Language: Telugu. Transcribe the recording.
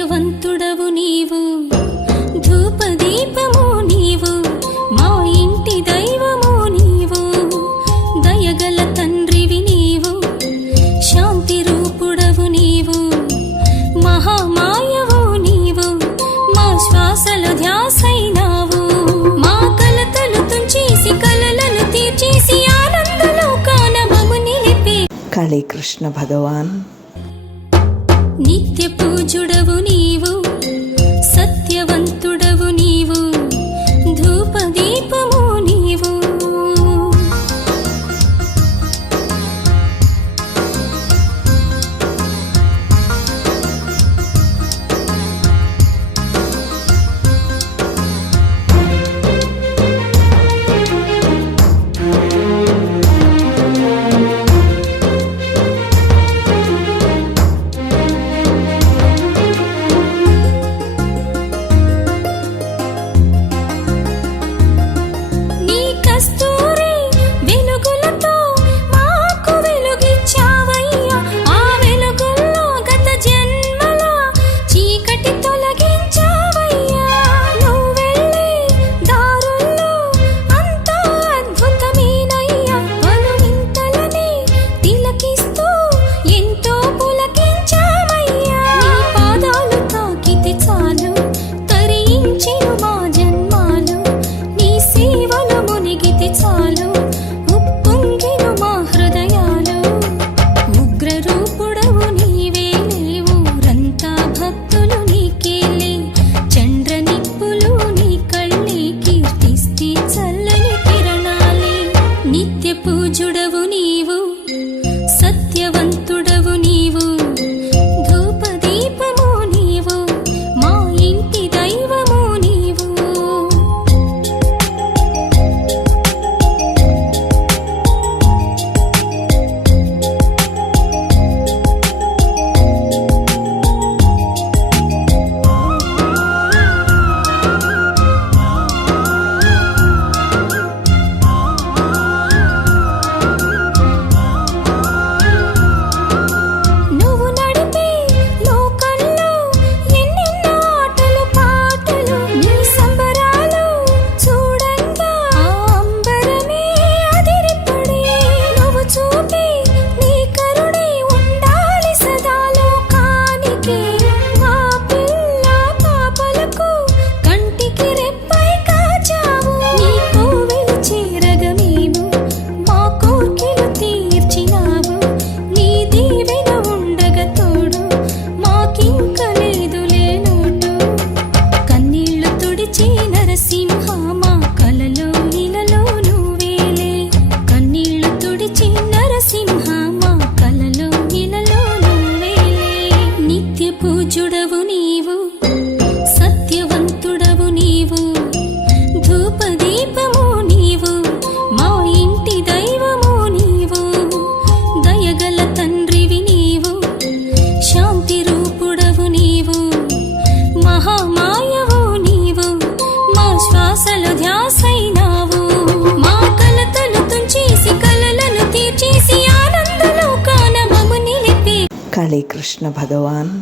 సత్యవంతుడవు నీవు, ధూపదీపము నీవు, మా ఇంటి దైవము నీవు, దయగల తండ్రివి నీవు, శాంతి రూపుడవు నీవు, మహామాయవు నీవు, మా శ్వాసల ధ్యాసైనావు, మా కలతలు తుంచేసి కలలను తీర్చేసి ఆనందలోకాన మము నిలిపే కాళీకృష్ణ భగవాన్. నిత్య పూజుడవు నీవు, సత్యవంతుడవు నీవు, ధూపదీపము నీవు. పూజుడవు నీవు, సత్యవంతుడవు నీవు, ధూపదీపము నీవు, మా ఇంటి దైవము నీవు. పూజుడవు నీవు, సత్యవంతుడవు నీవు, ధూపదీపము నీవు, మా ఇంటి దైవము నీవు, దయగల తండ్రివి నీవు, శాంతి రూపుడవు నీవు, మహామాయవు నీవు, మా శ్వాసల ధ్యాసైనావు, మా కలతలు తుంచేసి కలలను తీర్చేసి ఆనందలోకాన మము నిలిపే కాళీకృష్ణ భగవాన్.